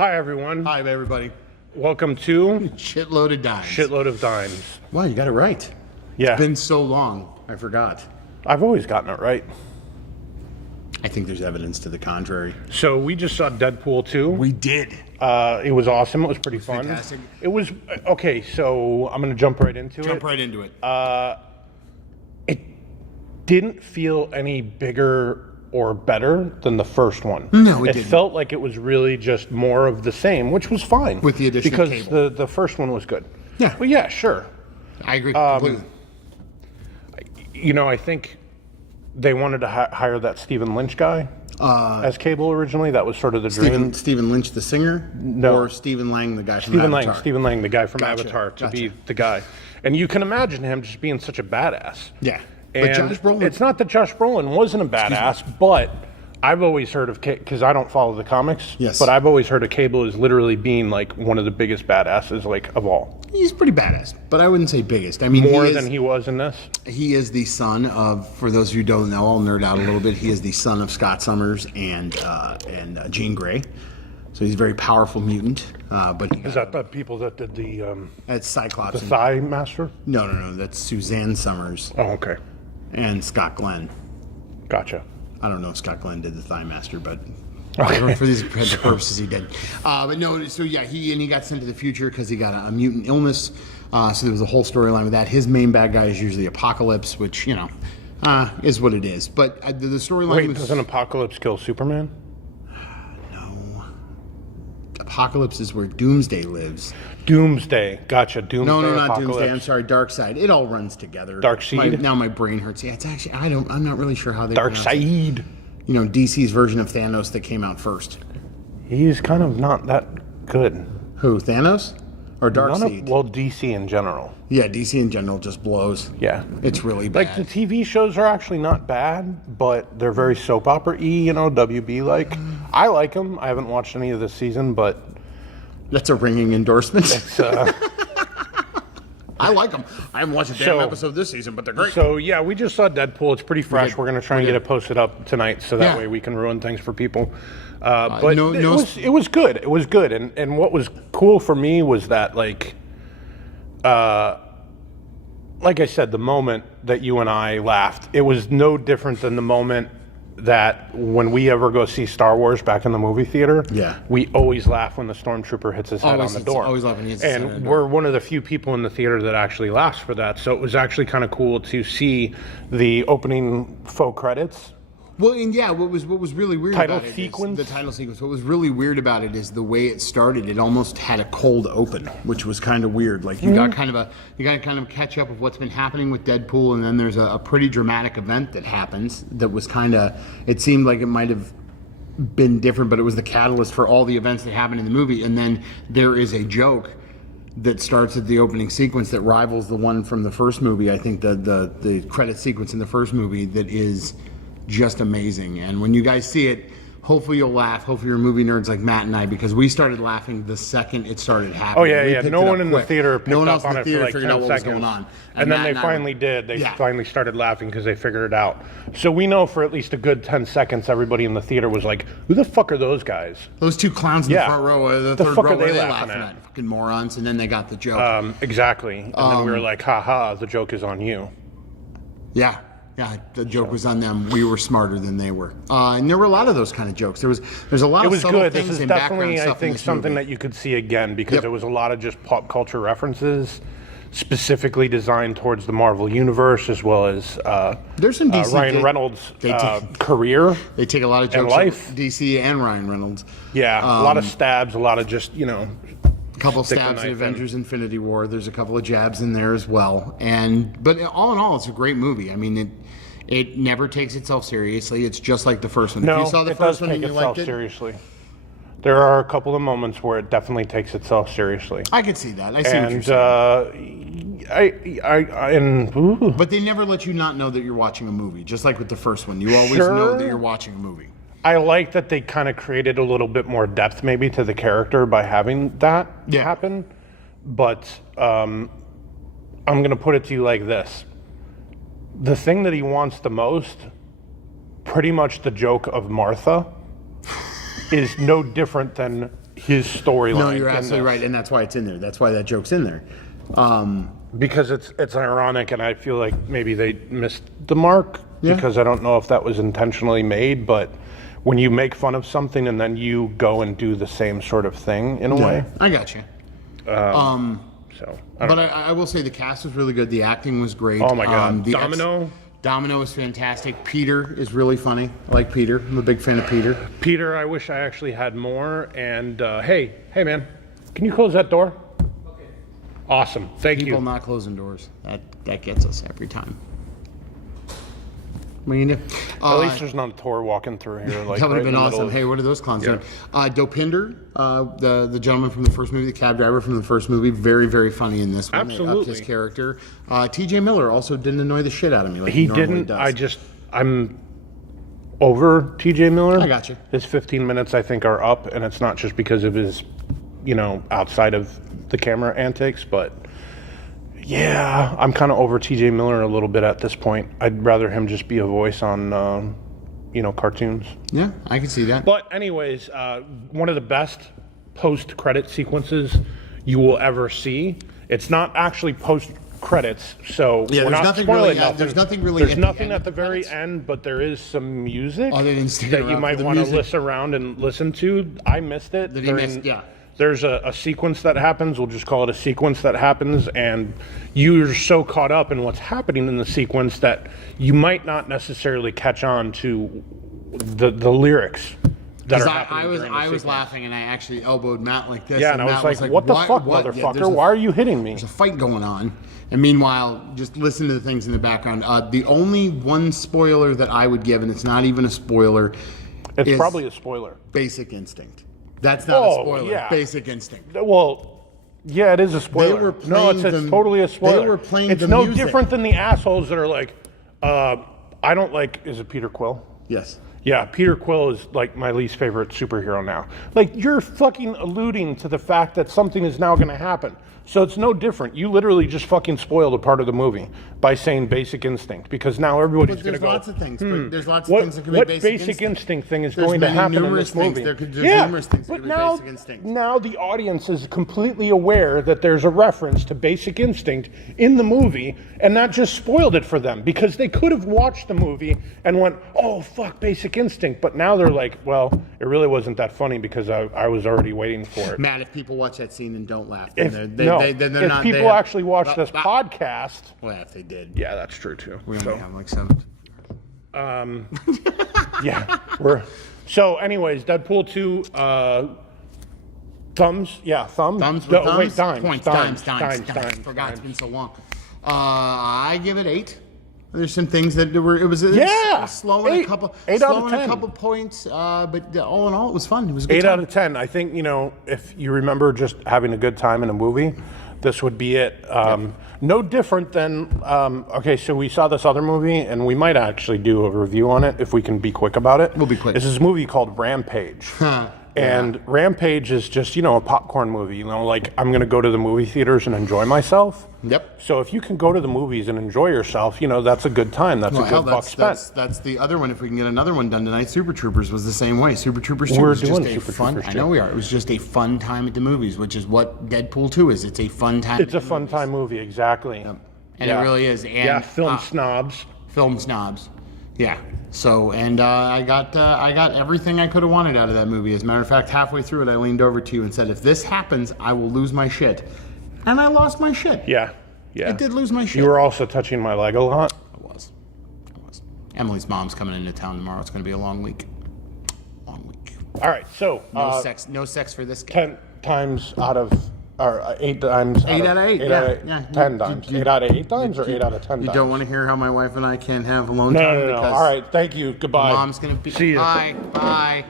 Hi, everyone. Hi, everybody. Welcome to Shitload of Dimes. Shitload of Dimes. Wow, you got it right. Yeah. It's been so long, I forgot. I've always gotten it right. I think there's evidence to the contrary. So we just saw Deadpool 2. We did. It was awesome. It was pretty fun. Fantastic. It was, okay, so I'm going to jump right into it. Jump right into it. It didn't feel any bigger or better than the first one. No, it It didn't. felt like it was really just more of the same, which was fine. With the addition of because Cable. the first one was good. Yeah. But yeah, sure. I agree completely. You know, I think they wanted to hire that Stephen Lynch guy as Cable originally. That was sort of the dream. Stephen Lynch, the singer? No. Or Stephen Lang, the guy from Avatar? Stephen Lang, the guy from Gotcha, Avatar, to gotcha. be the guy. And you can imagine him just being such a badass. Yeah. And But Josh Brolin... it's not that Josh Brolin wasn't a badass, but I've always heard of, because I don't follow the comics, Yes. but I've always heard of Cable as literally being like one of the biggest badasses like of all. He's pretty badass, but I wouldn't say biggest. I mean, More than he was in this. He is the son of, for those who don't know, I'll nerd out a little bit. He is the son of Scott Summers and Jean Grey. So he's a very powerful mutant. But he Is that the people that did the that's Cyclops. Thigh Master? No. That's Suzanne Summers Oh, okay. and Scott Glenn. Gotcha. I don't know if Scott Glenn did the Thigh Master, but Okay. for these purposes, he did. But no, so yeah, he got sent to the future because he got a mutant illness. So there was a whole storyline with that. His main bad guy is usually Apocalypse, which is what it is. But the storyline Wait, was doesn't Apocalypse kill Superman? no. Apocalypse is where Doomsday lives. Doomsday. Gotcha. Doomsday. No, not Apocalypse. Doomsday. I'm sorry, Darkseid. It all runs together. Darkseid? Now my brain hurts. Yeah, it's actually I'm not really sure how they pronounce it. Darkseid. You know, DC's version of Thanos that came out first. He's kind of not that good. Who, Thanos? Or Darkseid? Well, DC in general. Yeah, DC in general just blows. Yeah. It's really Like, bad. the TV shows are actually not bad, but they're very soap opera-y, you know, WB-like. I like them. I haven't watched any of this season, but That's a ringing endorsement. it's... I like them. I haven't watched a damn episode this season, but they're great. So, yeah, we just saw Deadpool. It's pretty fresh. did. We're going to try and get it posted up tonight so that Yeah. way we can ruin things for people. But no- it was good. It was good. And what was cool for me was that, like I said, the moment that you and I laughed, it was no different than the moment that when we ever go see Star Wars back in the movie theater, Yeah. we always laugh when the stormtrooper hits his head Always, on the door. always laugh when he hits his head on And the we're one of the few people in the theater that actually laughs for that. So it was actually kind of cool to see the opening faux credits. Well, and yeah, what was really weird Title about it is sequence? the title sequence. What was really weird about it is the way it started. It almost had a cold open, which was kind of weird. Like you got kind of catch up of what's been happening with Deadpool, and then there's a pretty dramatic event that happens that was kind of. It seemed like it might have been different, but it was the catalyst for all the events that happened in the movie. And then there is a joke that starts at the opening sequence that rivals the one from the first movie. I think the credit sequence in the first movie that is just amazing. And when you guys see it, hopefully you'll laugh. Hopefully you're movie nerds like Matt and I, because we started laughing the second it started happening. Oh, yeah, We yeah. picked No it up one in the quick. theater picked No one up else in on the it for theater like figured 10 out what was seconds. going on. And then Matt they and I finally did. They Yeah. finally started laughing because they figured it out. So we know for at least a good 10 seconds, everybody in the theater was like, who the fuck are those guys? Those two clowns in Yeah. the front row, the The third fuck row, are what they are they laughing laughing at? at? Fucking morons. And then they got the joke. Exactly. And then we were like, haha, the joke is on you. Yeah, the joke was on them. We were smarter than they were. And there were a lot of those kind of jokes. There's a lot It of was subtle good. things This is and background definitely, I stuff in think, this something movie. that you could see again because Yep. there was a lot of just pop culture references specifically designed towards the Marvel Universe as well as There's some DC Ryan Reynolds' they take- career. They take a lot of jokes life. from DC and Ryan Reynolds. Yeah, a lot of stabs, a lot of just, you know, A couple Stick the stabs knife in in. Avengers Infinity War. There's a couple of jabs in there as well. But all in all, it's a great movie. I mean, it never takes itself seriously. It's just like the first one. no, if you saw the it does first one take and you itself liked it, seriously. There are a couple of moments where it definitely takes itself seriously. I could see that. I see what you're And saying. ooh. But they never let you not know that you're watching a movie. Just like with the first one, you always Sure. know that you're watching a movie. I like that they kind of created a little bit more depth maybe to the character by having that happen. But I'm going to put it to you like this. The thing that he wants the most, pretty much the joke of Martha, is no different than his storyline. No, you're absolutely right, and that's why it's in there. That's why that joke's in there. Because it's ironic, and I feel like maybe they missed the mark. Yeah. Because I don't know if that was intentionally made, but when you make fun of something and then you go and do the same sort of thing in a way. I got you. So, I will say the cast was really good. The acting was great. Oh my God, Domino was fantastic. Peter is really funny. I like Peter. I'm a big fan of Peter. Peter, I wish I actually had more. And hey man, can you close that door? Okay. Awesome, thank you. People not closing doors. That gets us every time. What are you gonna do? At least there's not a tour walking through here. Like, that would have been awesome. Of... Hey, what are those clowns doing? Dopinder, the gentleman from the first movie, the cab driver from the first movie, very, very funny in this one. Absolutely. They upped his character. T.J. Miller also didn't annoy the shit out of me like he normally didn't. does. I'm over T.J. Miller. I got you. His 15 minutes, I think, are up, and it's not just because of his, outside of the camera antics, but yeah, I'm kind of over T.J. Miller a little bit at this point. I'd rather him just be a voice on, cartoons. Yeah, I can see that. But anyways, one of the best post-credit sequences you will ever see. It's not actually post-credits, so Yeah, we're there's not nothing spoiling really- nothing. there's nothing really There's at the nothing end at of the the very credits. end, but there is some music Other than sticking that you around might for the want to music. listen around and listen to. I missed it. That he missed, yeah. There's a sequence that happens, we'll just call it a sequence that happens, and you're so caught up in what's happening in the sequence that you might not necessarily catch on to the lyrics that are happening during the I was sequence. laughing and I actually elbowed Matt like this. Yeah, and I Matt was like, what the fuck, Yeah, motherfucker? Why are you hitting me? There's a fight going on. And meanwhile, just listen to the things in the background. The only one spoiler that I would give, and it's not even a spoiler, It's is probably a spoiler. Basic Instinct. That's not a spoiler. Yeah. Basic Instinct. Well, yeah, it is a spoiler. were No, it's playing the- totally a spoiler. they were playing it's the no music. different than the assholes that are like, I don't like, is it Peter Quill? Yes. Yeah, Peter Quill is like my least favorite superhero now. Like, you're fucking alluding to the fact that something is now going to happen. So it's no different. You literally just fucking spoiled a part of the movie by saying Basic Instinct, because now everybody's But going to there's go. lots of things. But there's lots of What, things that could be what Basic Instinct thing is There's going to many happen in numerous this movie? things. There's numerous things that but could be now, Basic Instinct. now the audience is completely aware that there's a reference to Basic Instinct in the movie, and that just spoiled it for them, because they could have watched the movie and went, oh, fuck, Basic Instinct. But now they're like, well, it really wasn't that funny because I was already waiting for it. Matt, if people watch that scene and don't laugh, If, then if not. people actually watch this podcast, Well, if they did. yeah, that's true too. We only So, have like 7. yeah, so anyways, Deadpool 2, thumbs, yeah, thumbs. Thumbs with No, thumbs? wait, dimes, Points, dimes, dimes. dimes. Forgot, it's been so long. I give it 8. There's some things that were, it was Yeah, slow in eight. a couple, 8 out of slow in a 10. couple points, but all in all, it was fun. It was a good 8 time. out of 10. I think, if you remember just having a good time in a movie, this would be it. No different than, okay, so we saw this other movie, and we might actually do a review on it if we can be quick about it. We'll be quick. This is a movie called Rampage. And Rampage is just, a popcorn movie. Like, I'm going to go to the movie theaters and enjoy myself. Yep. So if you can go to the movies and enjoy yourself, that's a good time. That's a good buck spent. That's the other one. If we can get another one done tonight, Super Troopers was the same way. Super Troopers 2 We're was just doing a Super fun. Troopers I know 2. we are. It was just a fun time at the movies, which is what Deadpool 2 is. It's a fun time. It's a fun time movie, exactly. And it really is. And, yeah, film snobs. Film snobs. Yeah. So, and I got everything I could have wanted out of that movie. As a matter of fact, halfway through it, I leaned over to you and said, "If this happens, I will lose my shit." And I lost my shit. Yeah. I did lose my shit. You were also touching my leg a lot. I was. Emily's mom's coming into town tomorrow. It's going to be a long week. All right, so No sex for this guy. 10 times out of, or 8 times. 8 out of 8. Yeah. 10 times. 8 out of 8 times, or 8 out of 10 times. You don't want to hear how my wife and I can't have alone time? No. because All right, thank you. Goodbye. Mom's going to be. See you. Bye. Bye.